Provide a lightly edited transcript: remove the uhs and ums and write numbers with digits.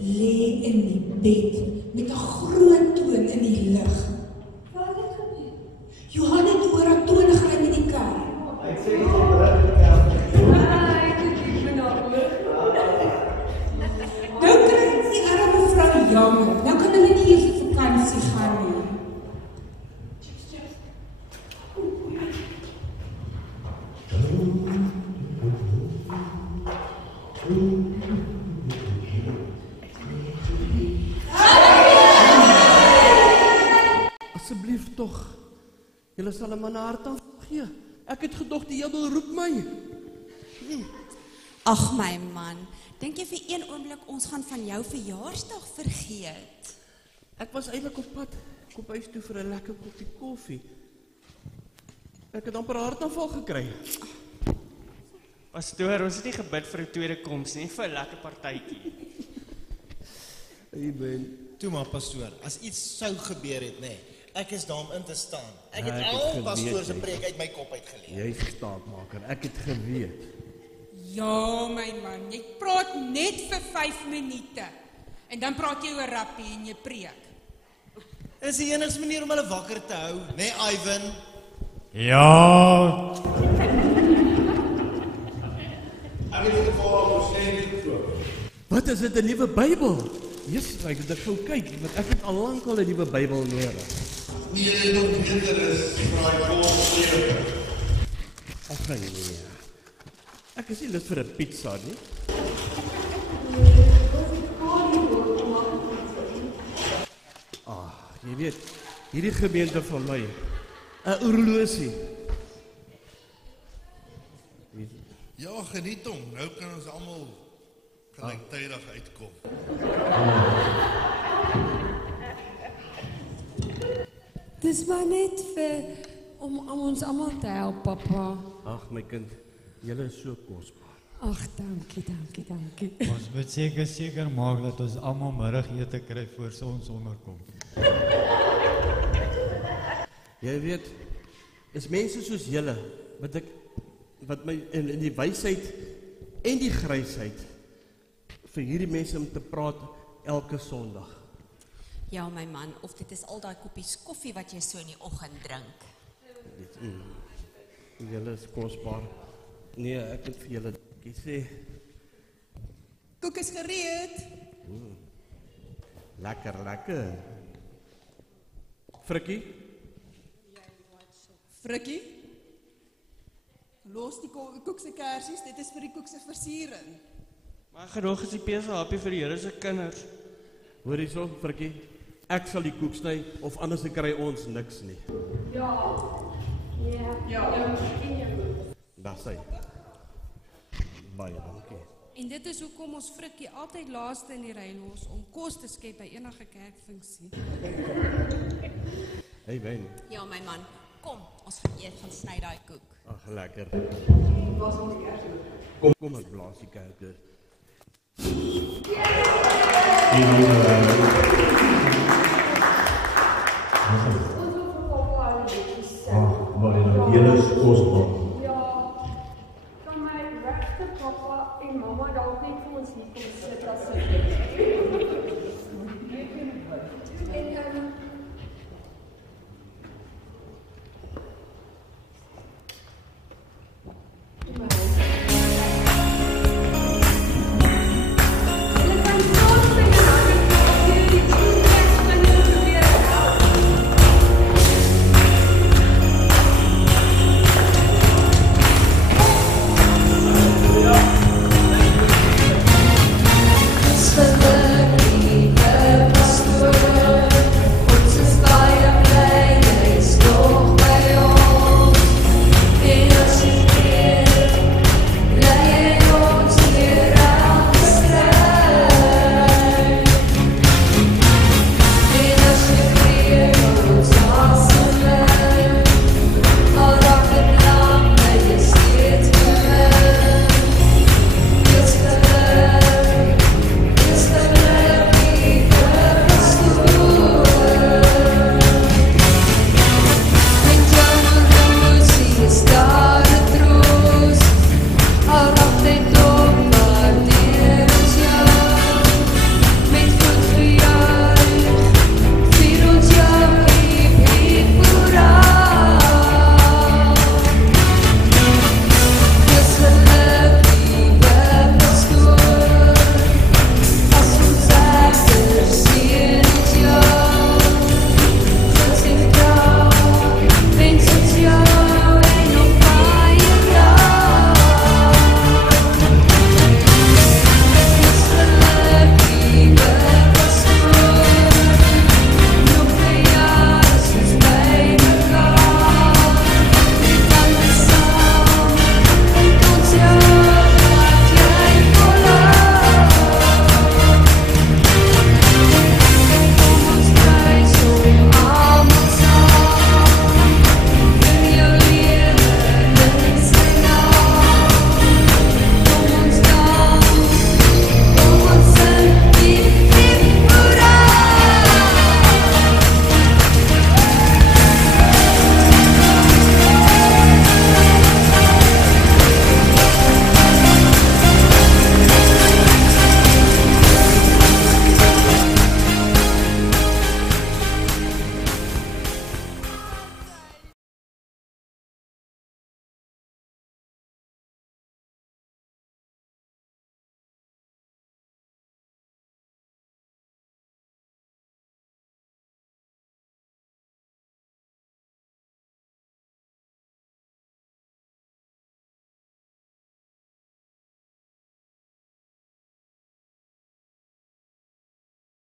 lê in die bed met 'n groot toon in die lug. Wat het gebeur? Johan het oor haar tone gery met die kar. Ek sê nie gebruik die kerk. Ek het nie vanavond. Nou kry die arme vrou jammer. Nou kan hulle nie eers op vakansie gaan nie. Asseblief tog, julle sal hom aan haar hart gee. Ek het gedog die hemel roep my. Ag my man, dink jy vir een oomblik ons gaan van jou verjaarsdag vergeet? Ek was eintlik op pad kom huis toe vir 'n lekker koppie koffie. Ek het amper 'n hartaanval gekry. Pastoor, ons het nie gebid vir 'n tweede koms nie, vir 'n lekker partytjie. Amen. Toe maar pastoor, as iets sou gebeur het, nê. Ek is daar om in te staan. Ek het Ek het al geweet, pastoor se jy- preek uit my kop uitgeleer. Jy's staatmaker, ek het geweet. Ja, my man, jy praat net vir 5 minute. En dan praat jy oor rappie en jy preek. Is die enigste manier om hulle wakker te hou, nê, Ivan? Ja. Wat is dit, 'n nuwe Bybel? Jesus, ek het gou kyk, want ek het al lank al 'n nuwe Bybel nodig. Nee, nog beter is vir daai volkslewe. Ag nee. Ek is nie lus vir 'n pizza nie. Jy weet, hierdie gemeente van my, 'n oorlosie. Ja, geniet hom. Nou kan ons almal gelyktydig uitkom. Dis maar net om ons almal te help, papa. Ag my kind, julle is so kosbaar. Ag, dankie. Ons moet seker maak dat ons almal middagete kry voor sonsonder kom. Jy weet, is mense soos julle wat my in die wysheid en die grysheid vir hierdie mense om te praat elke Sondag. Ja my man, of dit is al daai koppies koffie wat jy so in die oggend drink. Julle is kosbaar. Nee, ek moet vir julle sê. Koek is gereed. Lekker. Frikkie? Frikkie? Los die koek se kersies, dit is vir die koek se versiering. Maar genoeg is die pese happie vir die Here se kinders. Hoor hierso, Frikkie. Ek sal die koek sny of anders kry ons niks nie. Ja. Dis hy. Baie dankie. En dit is hoekom ons Frikkie altyd laaste in die ry los om kos te skep by enige kerkfunksie. Hey Ben. Ja my man, kom, ons gaan eet van sny daai koek. Ag, lekker. Was ons eers. Kom ek blaas die kerk. Ons wil vir papa 'n bietjie sê. Maar julle is kosbaar.